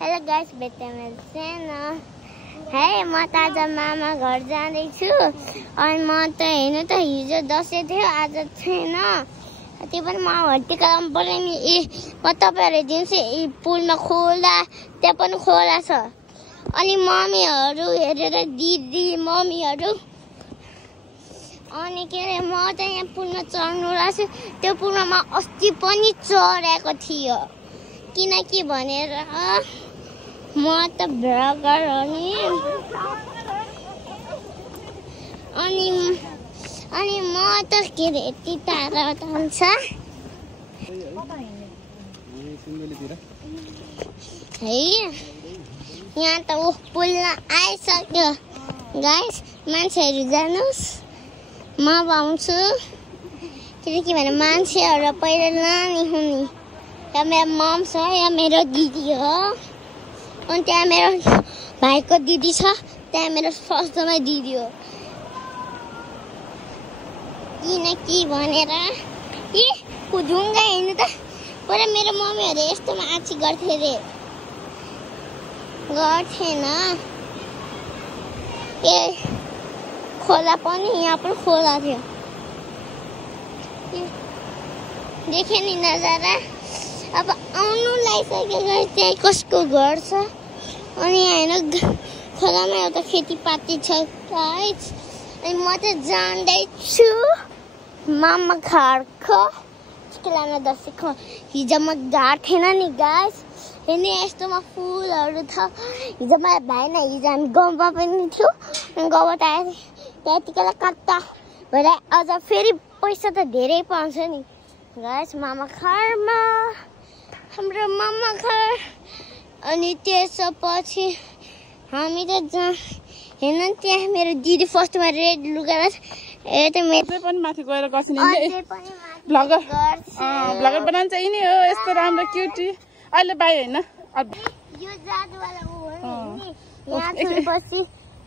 Hello guys, बेटामेल छैन है। म त आज मामा घर जाँदैछु अनि म त हेर्नु त हिजो दसैँ थियो, आज छैन। त्यो पनि म हट्टीका पर्यो नि। म तपाईहरुले दिन्छ पुलमा खोला, त्यहाँ पनि खोला छ। अनि मम्मीहरु हेरेर दिदी मम्मीहरु अनि के रे, म त यहाँ पुलमा चढ्नु लाग्छु। त्यो पुलमा म अस्ति पनि चढेको थियो, किनकि भनेर म त भ्लगर हो नि। अनि म त के रे यति टाढा जान्छ है। यहाँ त पुलमा आइसक्यो गाइस। मान्छेहरु जानुस्, म आउँछु। किनकि भने मान्छेहरु पहिला नानी हुने। यहाँ मेरो मम छ, यहाँ मेरो दिदी हो, अनि त्यहाँ मेरो भाइको दिदी छ, त्यहाँ मेरो फर्स्टमा दिदी हो। किनकि भनेर ढुङ्गा हिँड्नु त पहिला मेरो मम्मीहरु यस्तोमा आँची गर्थे रे, गर्थेन। खोला पनि, यहाँ पनि खोला थियो। देखे नि नजारा। अब आउनु लागिसक्यो गाइस। त्यहाँ कसको घर छ अनि यहाँ हेर्नु खोलामा एउटा खेतीपाती छ गाइस। अनि म त जाँदैछु मामा घरको चिकलाना दसैँको। हिजो म घर थिएन नि गाइस। हेर्नु यस्तोमा फुलहरु छ। हिजो म भाइ न, हिजो हामी गाउँमा पनि थियो, गाउँबाट आएको थियो। त्यतिखेर कता भएर अझ फेरि पैसा त धेरै पाउँछ नि गाइस मामा घरमा, हाम्रो मामा घर। अनि त्यसपछि हामी त हेर्नु त्यहाँ मेरो दिदी फर्स्टमा रेड लुगा यता मेरो पनि माथि गएर गर्छ नि भ्लगर। भ्लगर बनाउन चाहिँ नि हो यस्तो राम्रो क्युटी। अहिले बाई हैन, यो जादुवाला उ हो नि।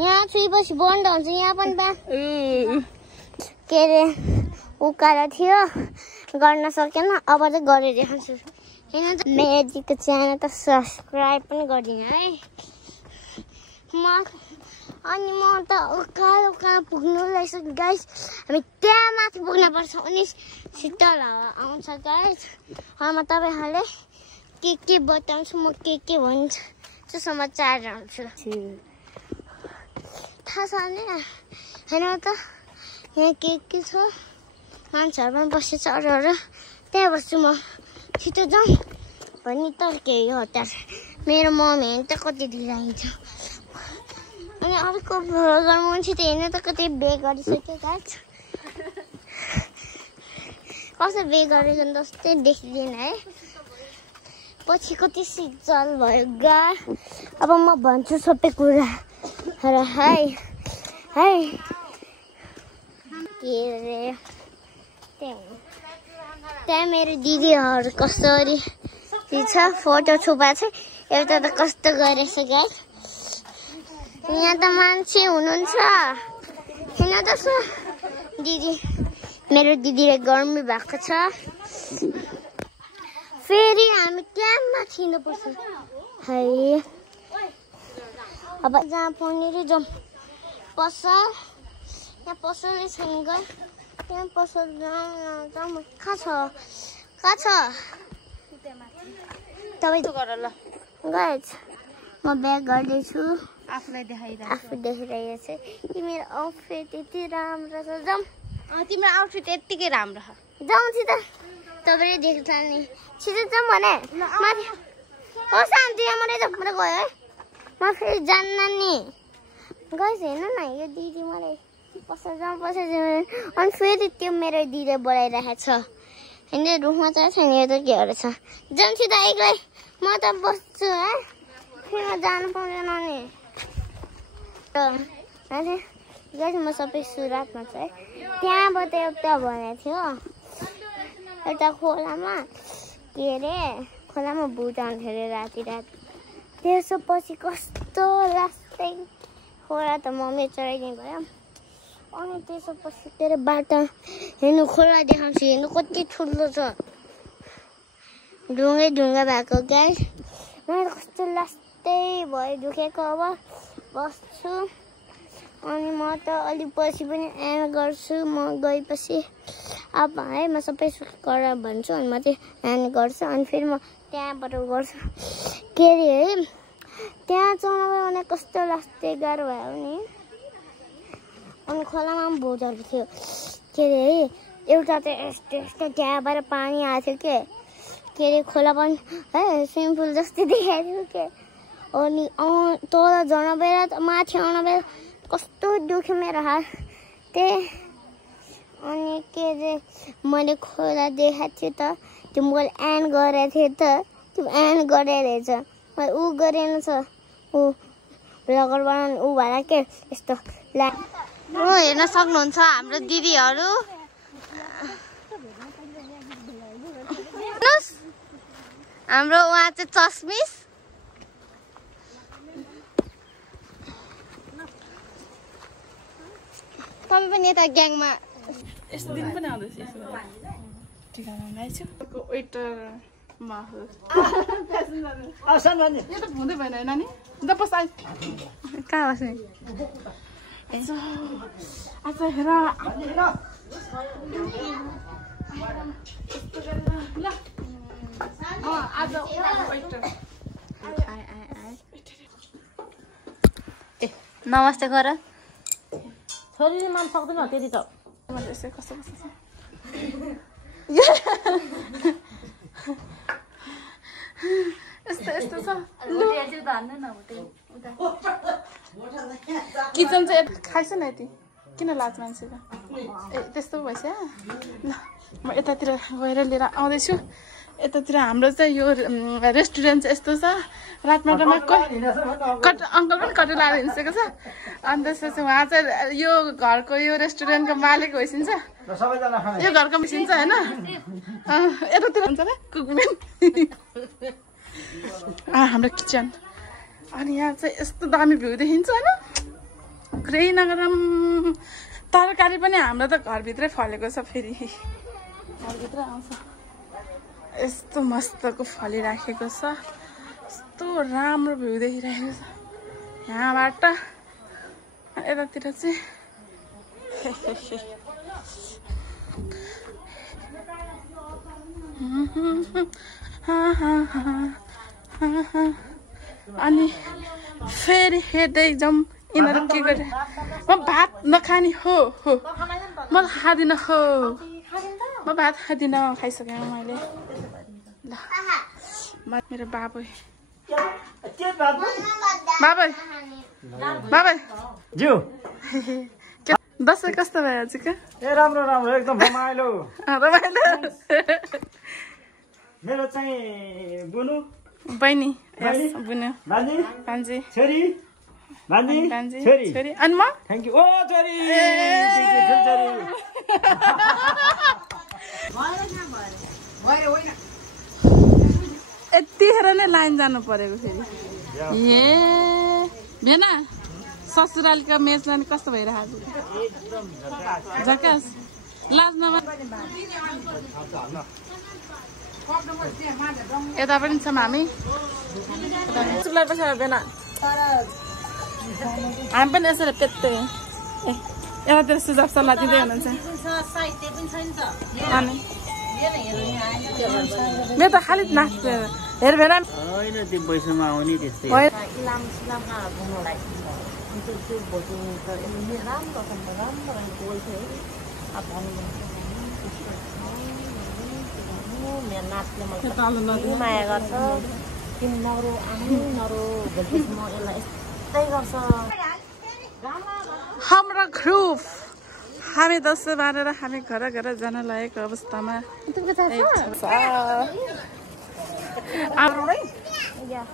यहाँ छुइपछि बन्द हुन्छ। यहाँ पनि के रे उकालो थियो, गर्न सकेन। अब चाहिँ गरेर देखाउँछु। हैन त मेरो दिदीको च्यानल त सब्स्क्राइब पनि गरिदिनु है। अनि म त उकालो पुग्नु लागिसक्यो गाइस। हामी त्यहाँ माथि पुग्न पर्छ अनि शीतल हावा आउँछ गाइस। म तपाईहरुले के बताउँछु, म के भन्छ त्यो समाचार आउँछु। थाहा छ नि हैन त यहाँ के छ। मान्छेहरु पनि बसेछ अरूहरु। त्यहाँ बस्छु म, छिटो जाउँ भन्ने त केही हो। त्यहाँ मेरो मम्मी हेर्नु त कति ढिला हिँड्छ। अनि अर्को भ्लगर मान्छे त हेर्नु त कति बे गरिसक्यो गाइस। कसो बे गरेको जस्तै देखिँदैन है। पछि कति सिजल भयो गा। अब म भन्छु सबै कुरा है। के रे त्यहाँ मेरो दिदीहरु कसरी छ फोटो छुपा छ। एउटा त कस्तो गरेछ गाइस। यहाँ त मान्छे हुनुहुन्छ हैन त दिदी। मेरो दिदीले गर्मी भएको छ। फेरि हामी त्यहाँ माथि हिँड्नुपर्छ है। अब जहाँ पनिर जाउँ पसल। यहाँ पसलै छैन ग। त्यहाँ पसल जाउँ। कहाँ छ तपाईँ त गर ल गाइस। म ब्याग गर्दैछु। आफुलाई देखाइरहेको आफू देखिरहेको छ कि मेरो आउटफिट यति राम्रो छ। जाउँ। तिम्रो आउटफिट यतिकै राम्रो छ। जाउँ छिटो, तपाईँले देख्छ नि। छिटो जाउँ भने माथि हो शान्ति। यहाँ मलाई गयो है। म फेरि जान्न नि गाइस। हेर्नु न यो दिदी मलाई पसल जाउँ अनि फेरि त्यो मेरो दिदीले बोलाइरहेको छ। होइन रुखमा चाहिँ छैन, यो त के गरेछ। जाउँ छिटो एक्लै। म त बस्छु है, फेरि जानु पाउँदैन नि गाइस। म सबै सुरतमा छ है। त्यहाँबाट एउटा भनेको थियो एउटा खोलामा के रे, खोलामा भूत आउँथ्यो अरे राति। त्यसपछि कस्तो लास्टै खोला त मम्मी चढाइदिनु भयो। अनि त्यसपछि तेरो बाटो हेर्नु खोला देखाउँछु। हेर्नु कति ठुलो छ, ढुङ्गा भएको गाइस। म मलाई कस्तो लास्टै भयो दुखेको अब बस्छु अनि म त अलि पछि पनि एन्ड गर्छु म गएपछि अब है म सबै गरेर भन्छु अनि म चाहिँ एन्ड गर्छु अनि फेरि म त्यहाँबाट गर्छु के अरे है त्यहाँ चढ्नु भने कस्तो लास्टै गाह्रो भयो नि अनि खोलामा पनि भोजहरू थियो के अरे है एउटा त यस्तो यस्तो त्यहाँबाट पानी आएको थियो के अरे खोला पनि है स्विमिङ पुल जस्तै देखाएको थियो के अनि तल झर्न बेला माथि आउन बेला कस्तो दुख्यो मेरो हात त्यही अनि के अरे मैले खोला देखाएको थिएँ त त्यो मैले एन्ड गरेको थिएँ त त्यो एन्ड गरेर रहेछ मैले ऊ गरेन छ ऊ ब्लगर बनाउनु ऊ भएर के यस्तो हेर्न सक्नुहुन्छ हाम्रो दिदीहरू हाम्रो उहाँ चाहिँ चस्मिस तपाईँ पनि यता ग्याङमा यस्तो दिन पनि आउँदैछ ठिकाना आइछु वेटरमा यो त हुँदै भएन है नानी द पस आइ कहाँ बस्ने आज हेर ल आज वेटर नमस्ते गर छोरीले मान सक्दैन त्यति त कस्तो कस्तो यस्तो यस्तो छ किचन चाहिँ खाइस न यति किन लाज मान्छेको ए त्यस्तो भइस ल म यतातिर गएर लिएर आउँदैछु यतातिर हाम्रो चाहिँ यो रेस्टुरेन्ट चाहिँ यस्तो छ रातमाटामा अङ्कल पनि कटु लाएर हिँडिसकेको छ अनि त्यसपछि उहाँ चाहिँ यो घरको यो रेस्टुरेन्टको मालिक होइसिन्छ यो घरको मिसिन्छ होइन यतातिर हुन्छ र कुकमेन हाम्रो किचन अनि यहाँ चाहिँ यस्तो दामी भ्यू देखिन्छ होइन गृहनगरम तरकारी पनि हाम्रो त घरभित्रै फलेको छ फेरि घरभित्र आउँछ यस्तो मस्तको फलिराखेको छ यस्तो राम्रो भ्यू देखिरहेको छ यहाँबाट यतातिर चाहिँ अनि फेरि हेर्दै जाउँ यिनीहरू के गरे म भात नखाने हो म खाँदिनँ हो म भात खाँदिनँ खाइसकेँ मैले ल मेरो बाबै बाबै ज्यू दसैँ कस्तो भयो आज क्या ए राम्रो राम्रो एकदम रमाइलो रमाइलो मेरो चाहिँ बुनु बहिनी बुनु भान्जी छोरी भान्जी छोरी अनि म थ्याङ्क यू ओ छोरी यतिखेर नै लाइन जानु परेको फेरि ए भेना ससुरालीको मेच लाने कस्तो भइरहेको झकास लाज नभए यता पनि छौँ हामी भेना हामी पनि यसरी पेत्तै यतातिर सुझाव सल्लाह दिँदै हुनुहुन्छ अनि मेरो त खालि नाच्छ हेर भेना होइन त्यो पैसामा आउने त्यस्तै माया गर्छ तिमी नरो आउनु नरो भोलिपछि म यसलाई यस्तै गर्छ हाम्रो ग्रुप हामी दसैँ बारेर हामी घर घर जान लागेको अवस्थामा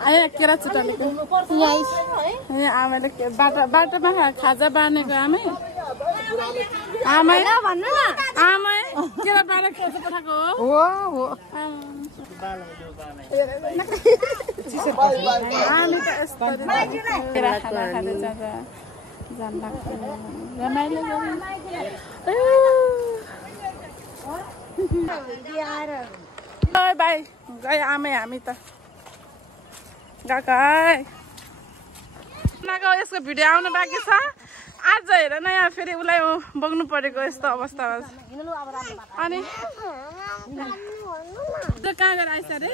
आयो केरा चुटालेको आमाले बाटोमा खाजा बाँधेको आमै केरा बाँधेर खाजा पठाएको हो हामी त यस्तो केरा खाना खाँदै जाँदा रमाइलो बाई गयो आमै हामी त गएको है यसको भिडियो आउनु बाँकी छ आज हेर न यहाँ फेरि उसलाई बग्नु परेको यस्तो अवस्था अनि कहाँ गएर आइस अरे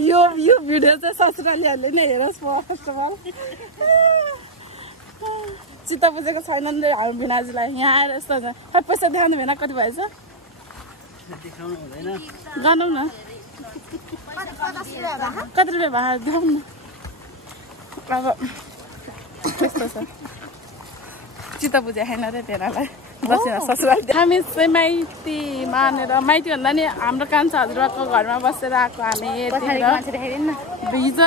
यो भिडियो चाहिँ ससुरालीहरूले नै हेरोस् फर्स्ट अफ अल चित्त बुझेको छैनन् रे हाम्रो भिनाजुलाई यहाँ आएर यस्तो खै पैसा देखाउनु भएन कति भएछ गनौँ न कति रुपियाँ भए देखाउँ न अब त्यस्तो छ चित्त बुझे छैन रे तेरालाई बसेर ससुराली हामी चाहिँ माइती मानेर माइती भन्दा नि हाम्रो कान्छा हजुरबाको घरमा बसेर आएको हामी हिजो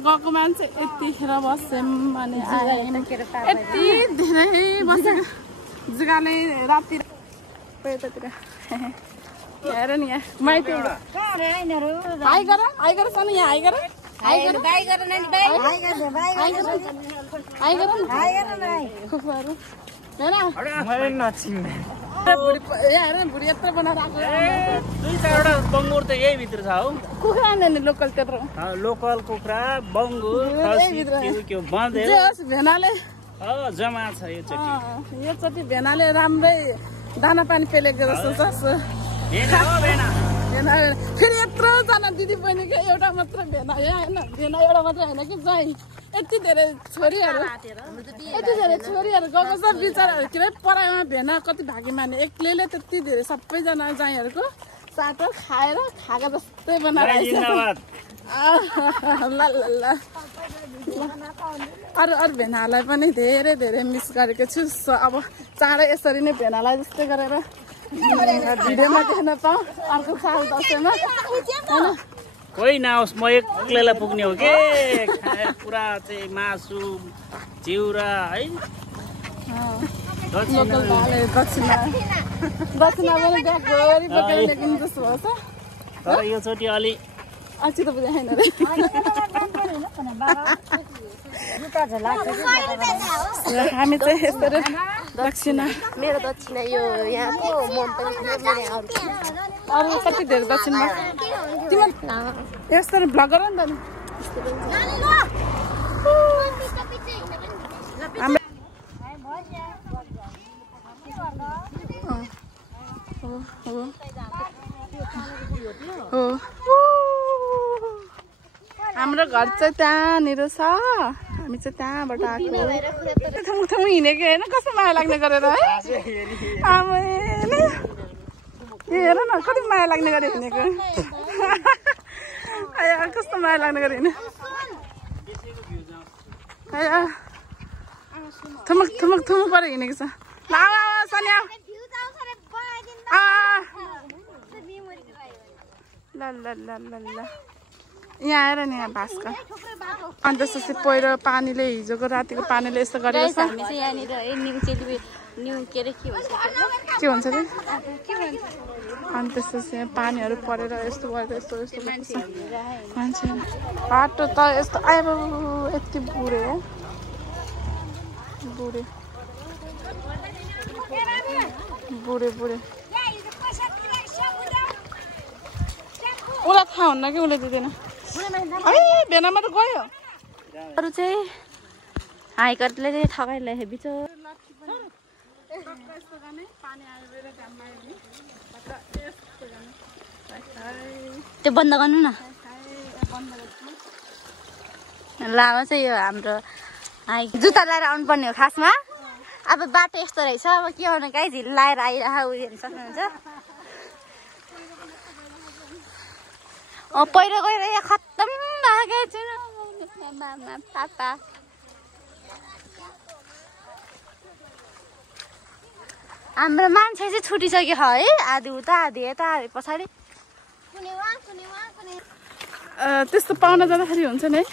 गएको मान्छे यतिखेर बस्यौँ अनि आयौँ यति धेरै बसेको जग्गाले राति यतातिर हेर नि यहाँ माइती हाई गर सानो यहाँ हाई गर भुडी यत्रो बनाएर बङ्गुर त यही भित्र छ हौ कुखुरा नि लोकल त्यत्रो लोकल कुखुरा बङ्गुर भेनाले जमा छ यो चोटि भेनाले राम्रै दाना पानी पेलेको जस्तो फेरि यत्रोजना दिदी बहिनीको एउटा मात्र भेना होइन भेना एउटा मात्र होइन कि जहीँ यति धेरै छोरीहरू गएको छ बिचराहरू के अरे पढाइमा भेना कति भागी माने एक्लैले त्यति धेरै सबैजना जाहीँहरूको चाटो खाएर खाएको जस्तै बनाएर अरू भेनालाई पनि धेरै धेरै मिस गरेको छु अब चाँडै यसरी नै भेनालाई जस्तै गरेर भिडियोमा देख्न पाऊँ अर्को साल दसैँमा होइन कोही नआओस् म एक्लैलाई पुग्ने हो के पुरा चाहिँ मासु चिउरा है लोकल भाले दक्षिणा पनि गरी बोकेर ल्याइदिनु जस्तो भयो त तर यो चोटि अलि अझै त बुझाइ छैन रे हामी चाहिँ यस्तो दक्षिणा मेरो दक्षिणा यो यहाँको अरू कति धेरै दक्षिणमा यस्तो भ्लग गर नि त हाम्रो घर चाहिँ त्यहाँनिर छ हामी चाहिँ त्यहाँबाट आएको ठाउँ हिँडेको होइन कस्तो माया लाग्ने गरेर है हेर न कति माया लाग्ने गरे हिँडेको कस्तो माया लाग्ने गरे हिँड्ने थुमुक परेर हिँडेको छ सन्या ल यहाँ आएर नि यहाँ भास्कर अनि त्यसपछि पहिरो पानीले हिजोको रातिको पानीले यस्तो गरेको छ हामी चाहिँ यहाँनिर के भन्छ अरे अनि त्यसपछि पानीहरू परेर यस्तो गरेर यस्तो मान्छे बाटो त यस्तो आयो यति बुढे उसलाई थाहा हुन्न कि उसले दिँदैन भेनामा त गयो अरू चाहिँ हाइकरले चाहिँ ठगाइलाई बिचो त्यो बन्द गर्नु न लामा चाहिँ यो हाम्रो जुत्ता लाएर आउनु पर्ने हो खासमा अब बाटो यस्तो रहेछ अब के गर्नु गाई झिल लाएर आइरह उयो हेर्नु सक्नुहुन्छ पहिरो गएर यहाँ खत्तम भएको छु पापा हाम्रो मान्छे चाहिँ छुटिसक्यो है आधी उता आधी यता आधी पछाडि त्यस्तो पाउन जाँदाखेरि हुन्छ नि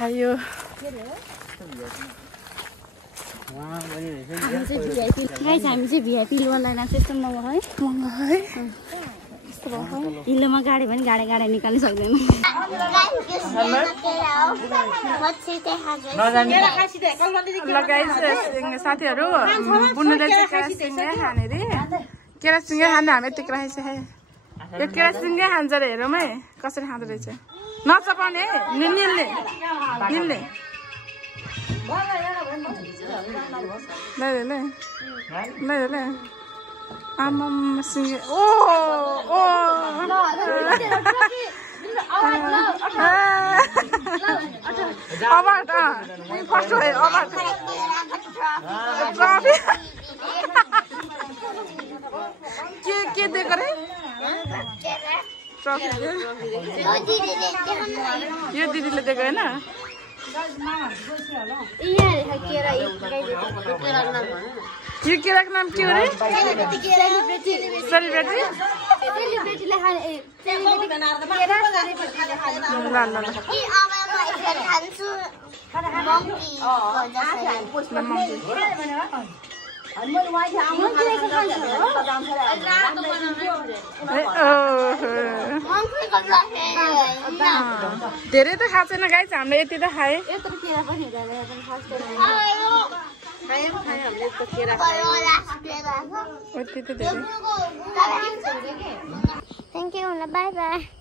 आयो हामी चाहिँ भिआइपी लोनलाई नाच्छ यस्तो महँगो है हिलोमा गाडी भने गाडी निकाल्नु सक्दैन साथीहरू बुन्नुले चाहिँ खाने रे केरा सिँगै खाने हामी यतिको राखेको छ है यो केरा सिँगै खान्छ र हेरौँ है कसरी खाँदो रहेछ नचपाउने है निल्ने ल आमाम सिँगै ओ अबाट फर्स्ट भयो अबाट के दिएको रे यो दिदीले दिएको होइन यो केराको नाम के हो रे सेलिब्रेटी धेरै त खाएको छैन गाइस हामीले यति त खाए थ्याङ्क यू बाई बाई